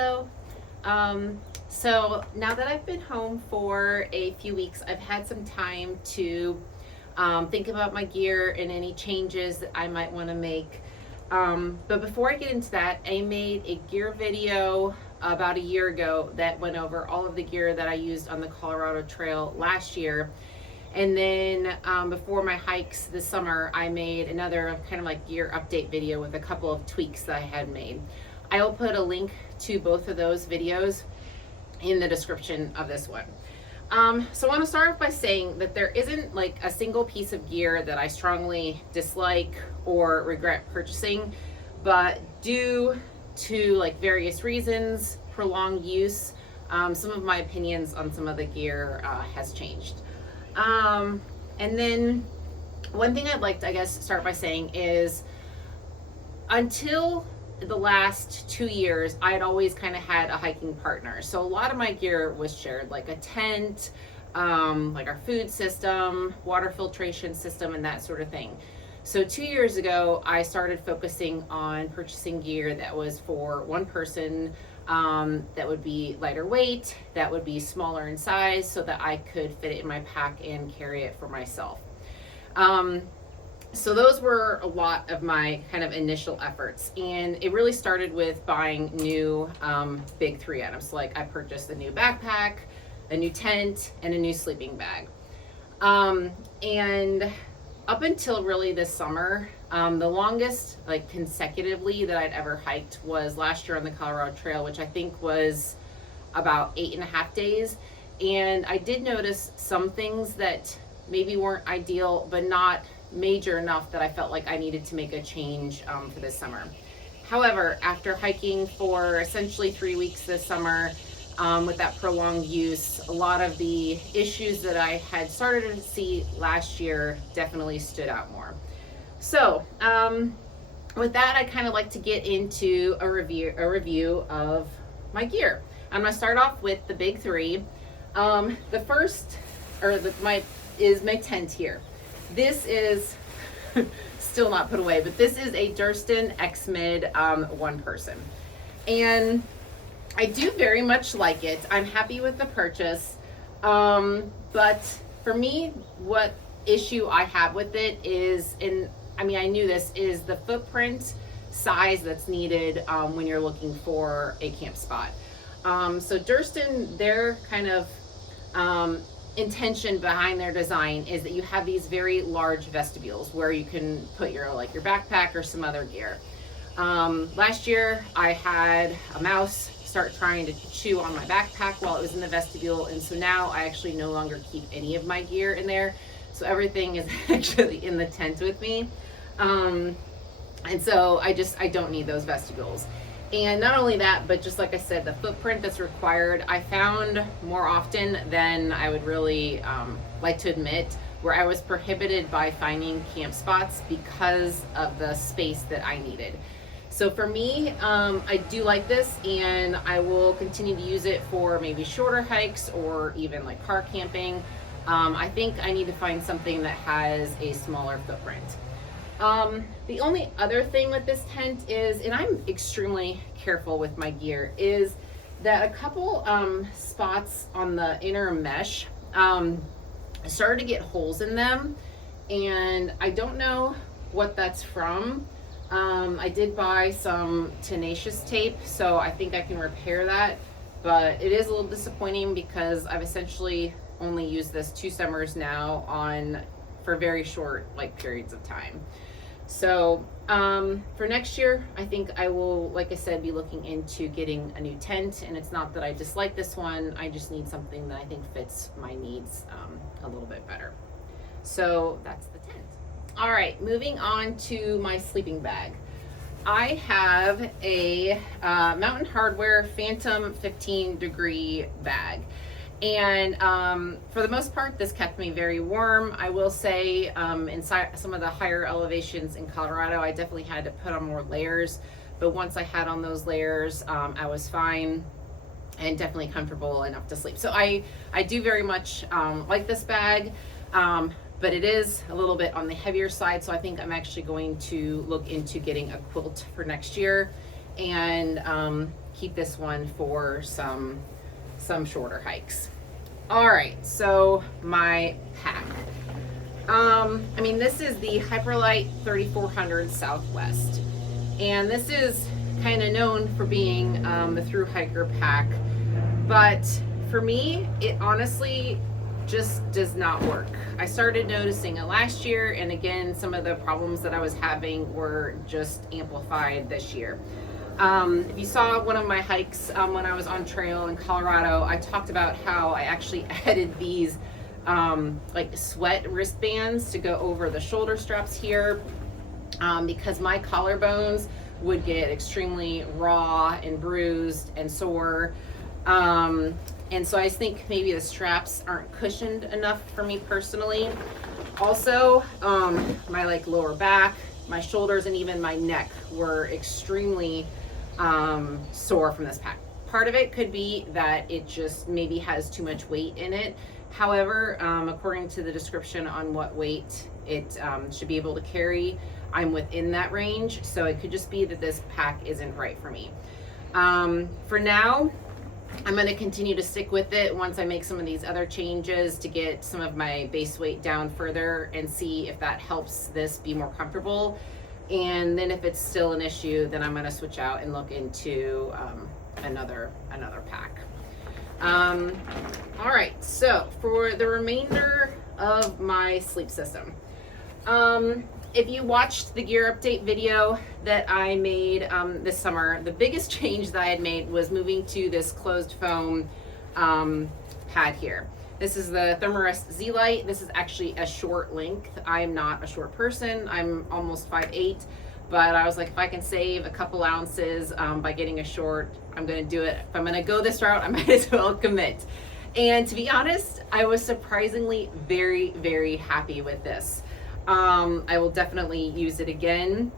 Hello. So now that I've been home for a few weeks, I've had some time to think about my gear and any changes that I might want to make. But before I get into that, I made a gear video about a year ago that went over all of the gear that I used on the Colorado Trail last year. And then before my hikes this summer, I made another kind of like gear update video with a couple of tweaks that I had made. I will put a link to both of those videos in the description of this one. So I want to start off by saying that there isn't like a single piece of gear that I strongly dislike or regret purchasing, but due to like various reasons, prolonged use, some of my opinions on some of the gear has changed. And then one thing I'd like to, I guess, start by saying is until the last 2 years, I had always kind of had a hiking partner. So a lot of my gear was shared, like a tent, like our food system, water filtration system, and that sort of thing. So 2 years ago, I started focusing on purchasing gear that was for one person, that would be lighter weight, that would be smaller in size, so that I could fit it in my pack and carry it for myself. So those were a lot of my kind of initial efforts, and it really started with buying new big three items. Like I purchased a new backpack, a new tent, and a new sleeping bag. And up until really this summer, the longest like consecutively that I'd ever hiked was last year on the Colorado Trail, which I think was about 8.5 days. And I did notice some things that maybe weren't ideal, but not major enough that I felt like I needed to make a change for this summer. However, after hiking for essentially 3 weeks this summer, with that prolonged use, a lot of the issues that I had started to see last year definitely stood out more. So with that, I kind of like to get into a review of my gear. I'm going to start off with the big three. The first, is my tent here. This is still not put away, but this is a Durston X-Mid one person. And I do very much like it. I'm happy with the purchase. But for me, what issue I have with it is, I knew this, is the footprint size that's needed when you're looking for a camp spot. So Durston, their kind of intention behind their design is that you have these very large vestibules where you can put your backpack or some other gear. Last year I had a mouse start trying to chew on my backpack while it was in the vestibule, and so now I actually no longer keep any of my gear in there, so everything is actually in the tent with me. And so I don't need those vestibules. And not only that, but just like I said, the footprint that's required, I found more often than I would really like to admit, where I was prohibited by finding camp spots because of the space that I needed. So for me, I do like this, and I will continue to use it for maybe shorter hikes or even like car camping. I think I need to find something that has a smaller footprint. The only other thing with this tent is, and I'm extremely careful with my gear, is that a couple spots on the inner mesh started to get holes in them, and I don't know what that's from. I did buy some tenacious tape, so I think I can repair that, but it is a little disappointing because I've essentially only used this 2 summers now for very short periods of time. So for next year, I think I will, like I said, be looking into getting a new tent. And it's not that I dislike this one, I just need something that I think fits my needs a little bit better. So that's the tent. All right, moving on to my sleeping bag. I have a Mountain Hardwear Phantom 15 degree bag. And for the most part, this kept me very warm. I will say inside some of the higher elevations in Colorado, I definitely had to put on more layers. But once I had on those layers, I was fine and definitely comfortable enough to sleep. So I do very much like this bag, but it is a little bit on the heavier side. So I think I'm actually going to look into getting a quilt for next year and keep this one for some shorter hikes. All right, so my pack. I mean, this is the Hyperlight 3400 Southwest, and this is kind of known for being the thru hiker pack, but for me, it honestly just does not work. I started noticing it last year, and again, some of the problems that I was having were just amplified this year. If you saw one of my hikes when I was on trail in Colorado, I talked about how I actually added these like sweat wristbands to go over the shoulder straps here, because my collarbones would get extremely raw and bruised and sore. And so I think maybe the straps aren't cushioned enough for me personally. Also, my like lower back, my shoulders, and even my neck were extremely sore from this pack. Part of it could be that it just maybe has too much weight in it. However, according to the description on what weight it should be able to carry, I'm within that range. So it could just be that this pack isn't right for me. For now, I'm going to continue to stick with it once I make some of these other changes to get some of my base weight down further and see if that helps this be more comfortable. And then if it's still an issue, then I'm going to switch out and look into another pack. All right, so for the remainder of my sleep system, if you watched the gear update video that I made this summer, the biggest change that I had made was moving to this closed foam pad here. This is the Thermarest Z-Lite. This is actually a short length. I'm not a short person. I'm almost 5'8", but I was like, if I can save a couple ounces by getting a short, I'm gonna do it. If I'm gonna go this route, I might as well commit. And to be honest, I was surprisingly very, very happy with this. I will definitely use it again.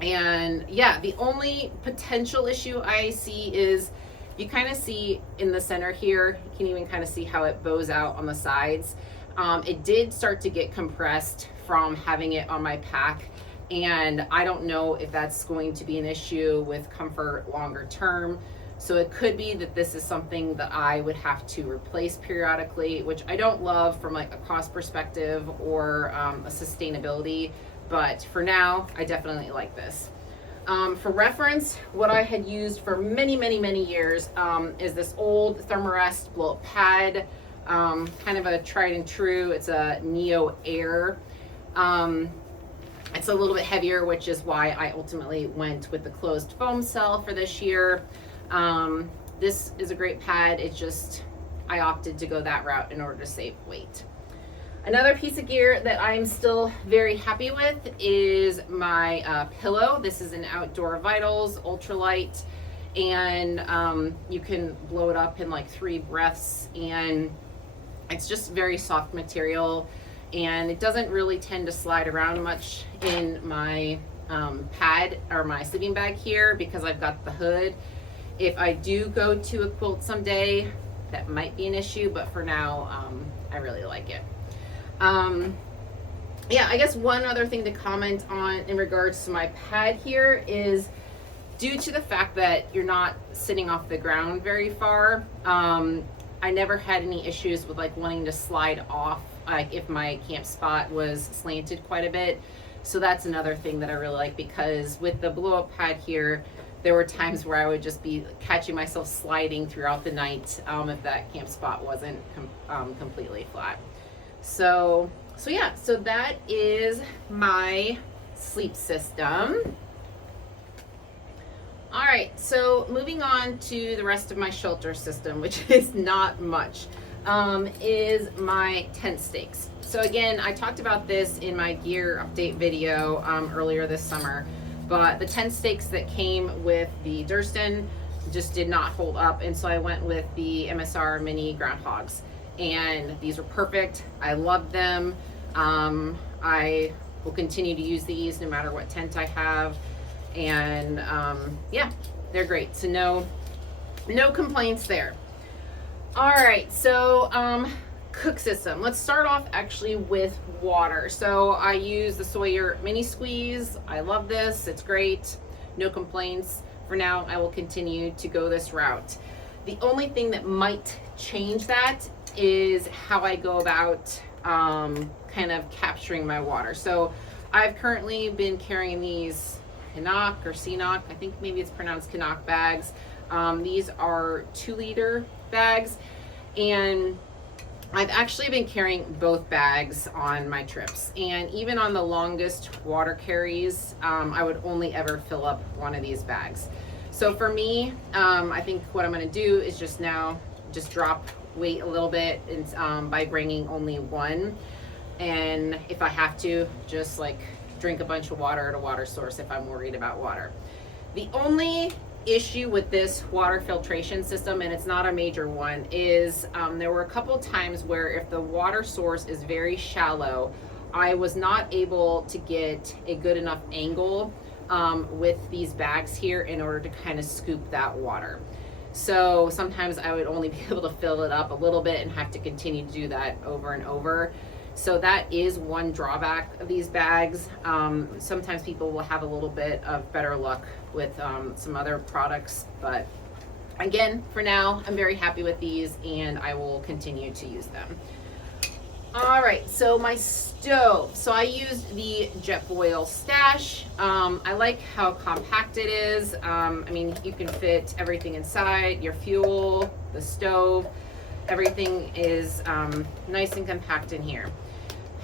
And yeah, the only potential issue I see is you kind of see in the center here, you can even kind of see how it bows out on the sides. It did start to get compressed from having it on my pack, and I don't know if that's going to be an issue with comfort longer term. So it could be that this is something that I would have to replace periodically, which I don't love from like a cost perspective or a sustainability, but for now, I definitely like this. For reference, what I had used for many, many, many years is this old Thermarest blow-up pad, kind of a tried and true. It's a Neo Air. It's a little bit heavier, which is why I ultimately went with the closed foam cell for this year. This is a great pad. It's just, I opted to go that route in order to save weight. Another piece of gear that I'm still very happy with is my pillow. This is an Outdoor Vitals ultralight, and you can blow it up in like 3 breaths, and it's just very soft material, and it doesn't really tend to slide around much in my pad or my sleeping bag here because I've got the hood. If I do go to a quilt someday, that might be an issue, but for now, I really like it. Yeah, I guess one other thing to comment on in regards to my pad here is due to the fact that you're not sitting off the ground very far, I never had any issues with like wanting to slide off, like if my camp spot was slanted quite a bit. So that's another thing that I really like, because with the blow up pad here, there were times where I would just be catching myself sliding throughout the night if that camp spot wasn't completely flat. So yeah, so that is my sleep system. All right, so moving on to the rest of my shelter system, which is not much, is my tent stakes. So again, I talked about this in my gear update video earlier this summer, but the tent stakes that came with the Durston just did not hold up, and so I went with the MSR Mini Groundhogs, and these were perfect. I loved them. I will continue to use these no matter what tent I have, and yeah, they're great. So no complaints there. All right, so cook system. Let's start off actually with water. So I use the Sawyer Mini Squeeze. I love this. It's great. No complaints. for now, I will continue to go this route. The only thing that might change that is how I go about kind of capturing my water. So I've currently been carrying these Canuck or Ceanock, I think maybe it's pronounced Canuck bags. These are 2-liter bags, and I've actually been carrying both bags on my trips, and even on the longest water carries, I would only ever fill up one of these bags. So for me, I think what I'm going to do is just drop weight a little bit by bringing only one, and if I have to, just like drink a bunch of water at a water source if I'm worried about water. The only issue with this water filtration system, and it's not a major one, is there were a couple times where if the water source is very shallow, I was not able to get a good enough angle with these bags here in order to kind of scoop that water. So sometimes I would only be able to fill it up a little bit and have to continue to do that over and over. So that is one drawback of these bags. Sometimes people will have a little bit of better luck with some other products, but again, for now, I'm very happy with these and I will continue to use them. All right, so my stove. So I used the Jetboil Stash. I like how compact it is. I mean, you can fit everything inside, your fuel, the stove, everything is nice and compact in here.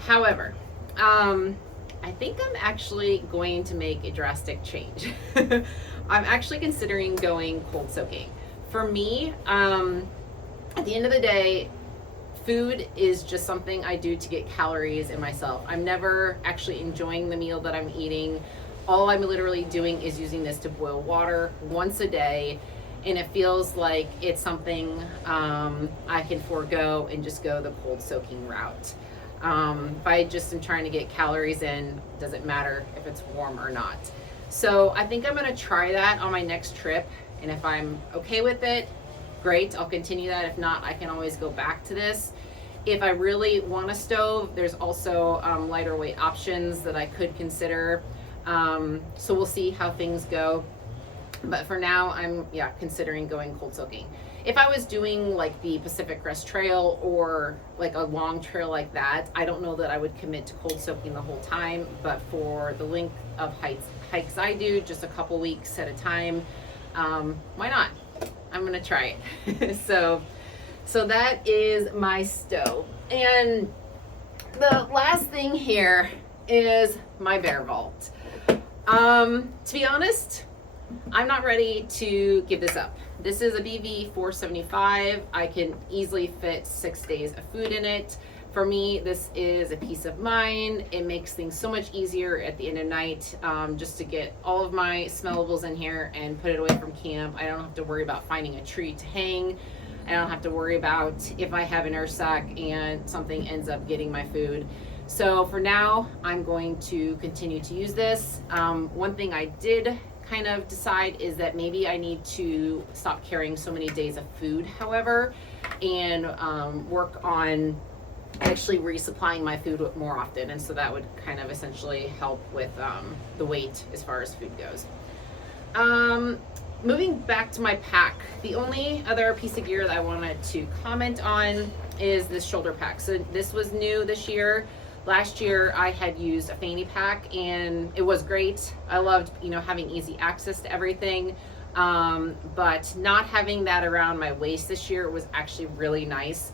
However, I think I'm actually going to make a drastic change. I'm actually considering going cold soaking. For me, at the end of the day, food is just something I do to get calories in myself. I'm never actually enjoying the meal that I'm eating. All I'm literally doing is using this to boil water once a day, and it feels like it's something I can forego and just go the cold soaking route. If I just am trying to get calories in, doesn't matter if it's warm or not. So I think I'm gonna try that on my next trip, and if I'm okay with it, great, I'll continue that. If not, I can always go back to this. If I really want a stove, there's also lighter weight options that I could consider. So we'll see how things go. But for now, I'm considering going cold soaking. If I was doing like the Pacific Crest Trail or like a long trail like that, I don't know that I would commit to cold soaking the whole time, but for the length of hikes I do, just a couple weeks at a time, why not? I'm gonna try it. So that is my stove. And the last thing here is my bear vault. To be honest, I'm not ready to give this up. This is a BV 475. I can easily fit 6 days of food in it. For me, this is a peace of mind. It makes things so much easier at the end of night, just to get all of my smellables in here and put it away from camp. I don't have to worry about finding a tree to hang. I don't have to worry about if I have an air sac and something ends up getting my food. So for now, I'm going to continue to use this. One thing I did kind of decide is that maybe I need to stop carrying so many days of food, however, and work on actually resupplying my food more often. And so that would kind of essentially help with the weight as far as food goes. Moving back to my pack, the only other piece of gear that I wanted to comment on is this shoulder pack. So this was new this year. Last year I had used a fanny pack and it was great. I loved, having easy access to everything. But not having that around my waist this year was actually really nice.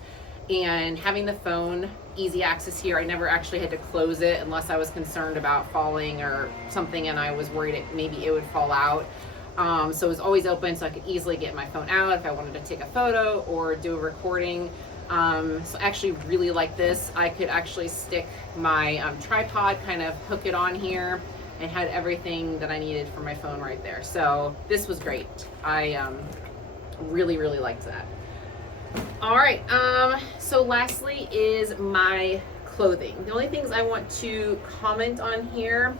And having the phone easy access here, I never actually had to close it unless I was concerned about falling or something and I was worried maybe it would fall out. So it was always open, so I could easily get my phone out if I wanted to take a photo or do a recording. So I actually really like this. I could actually stick my tripod, kind of hook it on here, and had everything that I needed for my phone right there. So this was great. I really, really liked that. All right, so lastly is my clothing. The only things I want to comment on here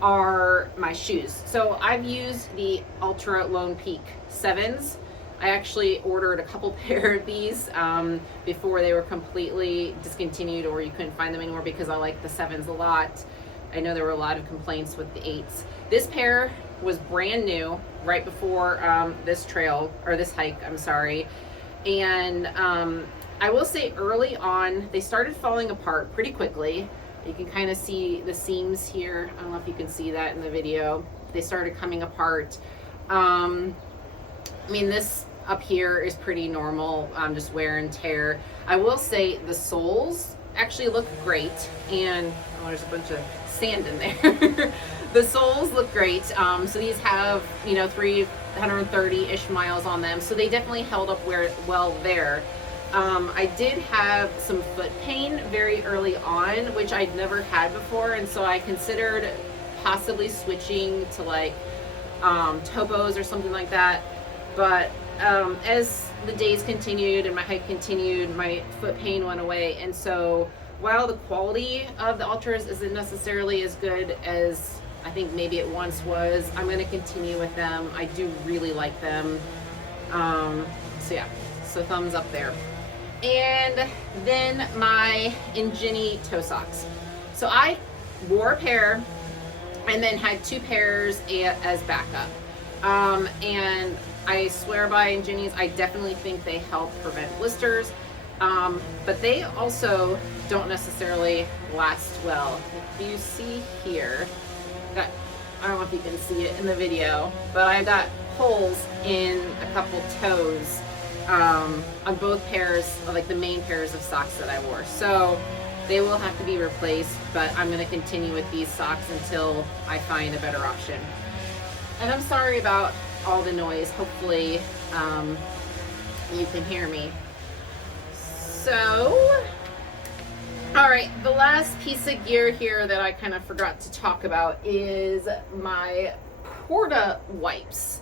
are my shoes. So I've used the Ultra Lone Peak 7s. I actually ordered a couple pair of these before they were completely discontinued or you couldn't find them anymore because I like the 7s a lot. I know there were a lot of complaints with the 8s. This pair was brand new right before this trail, or this hike, I'm sorry. And I will say early on, they started falling apart pretty quickly. You can kind of see the seams here. I don't know if you can see that in the video. They started coming apart. I mean, this up here is pretty normal, just wear and tear. I will say the soles actually look great, and oh, there's a bunch of sand in there. The soles look great. So these have, you know, 330-ish miles on them, so they definitely held up well there. I did have some foot pain very early on, which I'd never had before, and so I considered possibly switching to like Topos or something like that. But as the days continued and my hike continued, my foot pain went away. And so while the quality of the Ultras isn't necessarily as good as I think maybe it once was, I'm going to continue with them. I do really like them. So yeah, so thumbs up there. And then my Injini toe socks. So I wore a pair and then had 2 pairs as backup. And I swear by Injinis, I definitely think they help prevent blisters. But they also don't necessarily last well. If you see here, I don't know if you can see it in the video, but I got holes in a couple toes on both pairs, like the main pairs of socks that I wore. So they will have to be replaced, but I'm going to continue with these socks until I find a better option. And I'm sorry about all the noise. Hopefully you can hear me. So, all right, the last piece of gear here that I kind of forgot to talk about is my Porta wipes.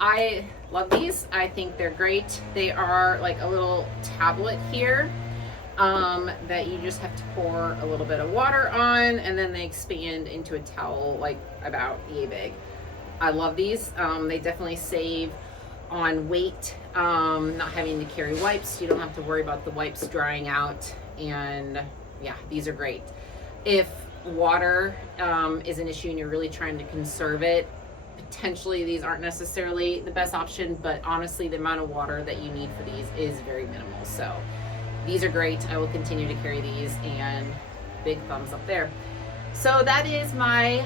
I love these. I think they're great. They are like a little tablet here that you just have to pour a little bit of water on, and then they expand into a towel like about yay big. I love these. They definitely save on weight, not having to carry wipes. You don't have to worry about the wipes drying out, and yeah, these are great. If water is an issue and you're really trying to conserve it, potentially these aren't necessarily the best option, but honestly the amount of water that you need for these is very minimal. So these are great. I will continue to carry these, and big thumbs up there. So that is my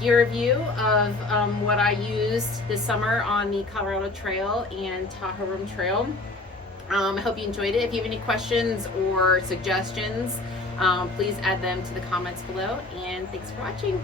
gear review of what I used this summer on the Colorado Trail and Tahoe Rim Trail. I hope you enjoyed it. If you have any questions or suggestions, please add them to the comments below, and thanks for watching.